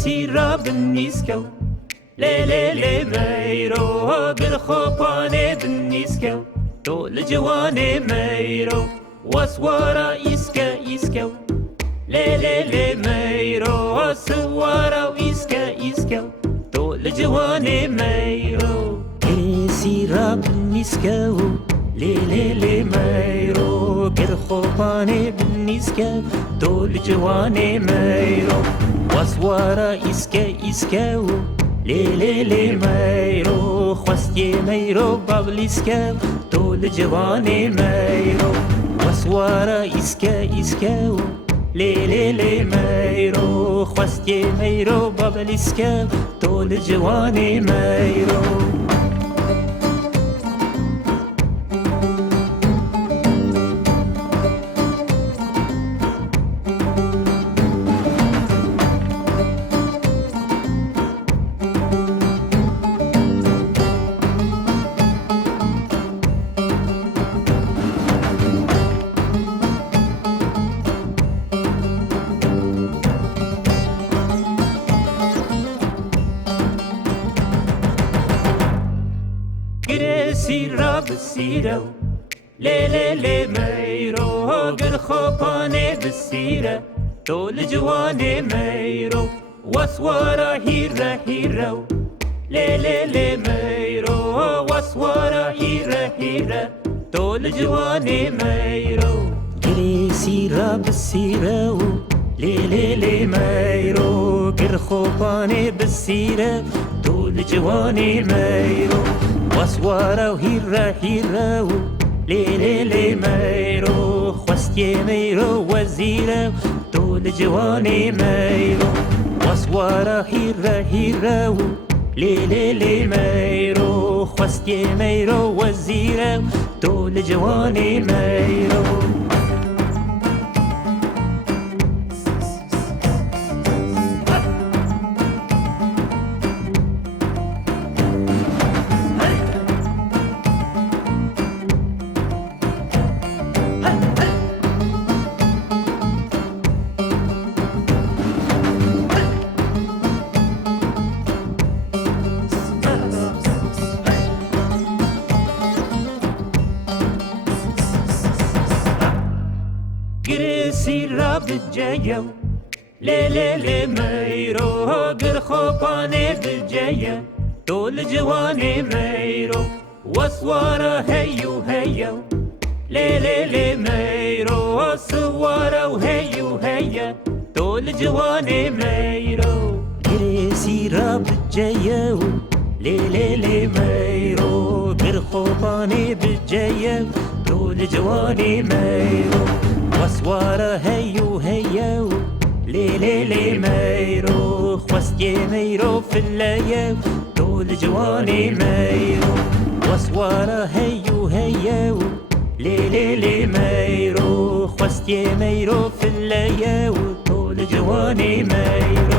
گریسی را بنیسکو لیلی میرو گرخوپانه بنیسکو تو لجوانه میرو وسوارا ایسکو لیلی میرو سوارا ایسکو تو لجوانه میرو گریسی را بنیسکو لیلی میرو گرخوپانه بنیسکو تو لجوانه میرو وسوارا ایسکو لیلی میرو خواستی میرو بابلیسکو تو لجوانه میرو وسوارا ایسکو لیلی میرو خواستی میرو بابلیسکو تو لجوانه میرو گریسی را بسیرو لیلی میرو گرخوپانه بسیره تو لجوانه میرو وسوارا هیره لیلی میرو وسوارا هیره تو لجوانه میرو گریسی را بسیرو لیلی میرو گرخوپانه بسیره تو لجوانه میرو وسوارا هیره لیلی میرو خواستی میرو وزیره تو لجوانه میرو وسوارا هیره لیلی میرو خواستی میرو وزیره تو لجوانه میرو گریسی را بجیو لیلی میرو گرخوپانه بجیو تو لجوانه میرو وسوارا هیو لیلی میرو سوارا هیو تو لجوانه میرو گریسی را بجیو لیلی میرو گرخوپانه بجیو تو لجوانه میرو وسوارا هیو لیلی میرو خواستی میرو فلیو تو لجوانه میرو وسوارا هیو لیلی میرو خواستی میرو فلیو تو لجوانه میرو